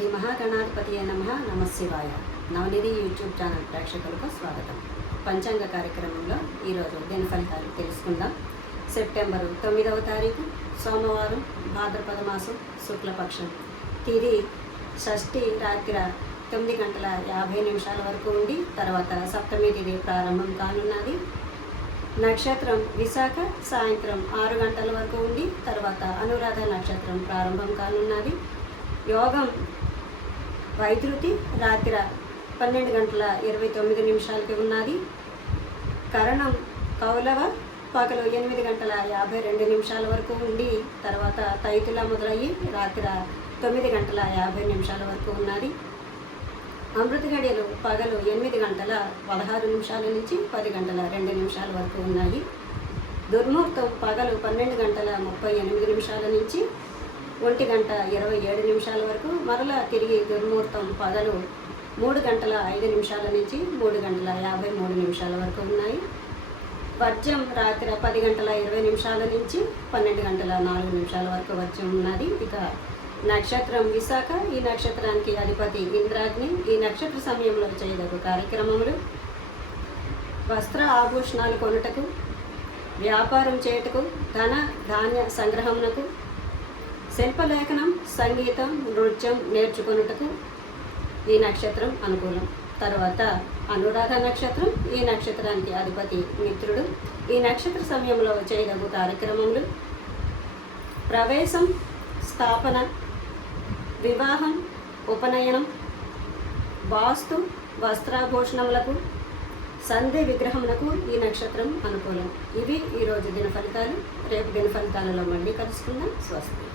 శ్రీ మహాగణాధిపతి నమ నమశివాయ. నవనిధి YouTube channel ప్రేక్షకులకు స్వాగతం. పంచాంగ కార్యక్రమంలో ఈరోజు దిన ఫలితాలు తెలుసుకుందాం. సెప్టెంబరు తొమ్మిదవ తారీఖు సోమవారం భాద్రపద మాసం శుక్లపక్షం. తిది షష్ఠి రాత్రి తొమ్మిది గంటల యాభై నిమిషాల వరకు ఉండి తర్వాత సప్తమి తిది ప్రారంభం కానున్నది. నక్షత్రం విశాఖ సాయంత్రం ఆరు గంటల వరకు ఉండి తర్వాత అనురాధ నక్షత్రం ప్రారంభం కానున్నది. యోగం వైద్యుతి రాత్రి పన్నెండు గంటల ఇరవై తొమ్మిది నిమిషాలకి ఉన్నది. కరణం కౌలవ పగలు ఎనిమిది గంటల యాభై రెండు నిమిషాల వరకు ఉండి తర్వాత తైతుల మొదలయ్యి రాత్రి తొమ్మిది గంటల యాభై నిమిషాల వరకు ఉన్నది. అమృత గడియలు పగలు ఎనిమిది గంటల పదహారు నిమిషాల నుంచి పది గంటల రెండు నిమిషాల వరకు ఉన్నాయి. దుర్ముహూర్తం పగలు పన్నెండు గంటల ముప్పై ఎనిమిది నిమిషాల నుంచి ఒంటి గంట ఇరవై ఏడు వరకు మరలా తిరిగి దుర్ముహూర్తం పగలు మూడు గంటల ఐదు నిమిషాల నుంచి మూడు గంటల యాభై మూడు నిమిషాల వరకు ఉన్నాయి. వర్జం రాత్రి పది గంటల ఇరవై నిమిషాల నుంచి పన్నెండు గంటల నాలుగు నిమిషాల వరకు వర్జం ఉన్నది. ఇక నక్షత్రం విశాఖ ఈ నక్షత్రానికి అధిపతి ఇంద్రాగ్ని. ఈ నక్షత్ర సమయంలో చేయదగు కార్యక్రమములు వస్త్ర ఆభూషణాలు కొనుటకు వ్యాపారం చేయుటకు ధన ధాన్య సంగ్రహమునకు శిల్పలేఖనం సంగీతం నృత్యం నేర్చుకొనుటకు ఈ నక్షత్రం అనుకూలం. తర్వాత అనురాధ నక్షత్రం. ఈ నక్షత్రానికి అధిపతి మిత్రుడు. ఈ నక్షత్ర సమయంలో చేయదగు కార్యక్రమములు. ప్రవేశం స్థాపన వివాహం ఉపనయనం వాస్తు వస్త్రాభూషణములకు సంధి విగ్రహములకు ఈ నక్షత్రం అనుకూలం. ఇవి ఈరోజు దిన ఫలితాలు రేపు దిన ఫలితాలలో మళ్ళీ కలుసుకుందాం. స్వస్తి.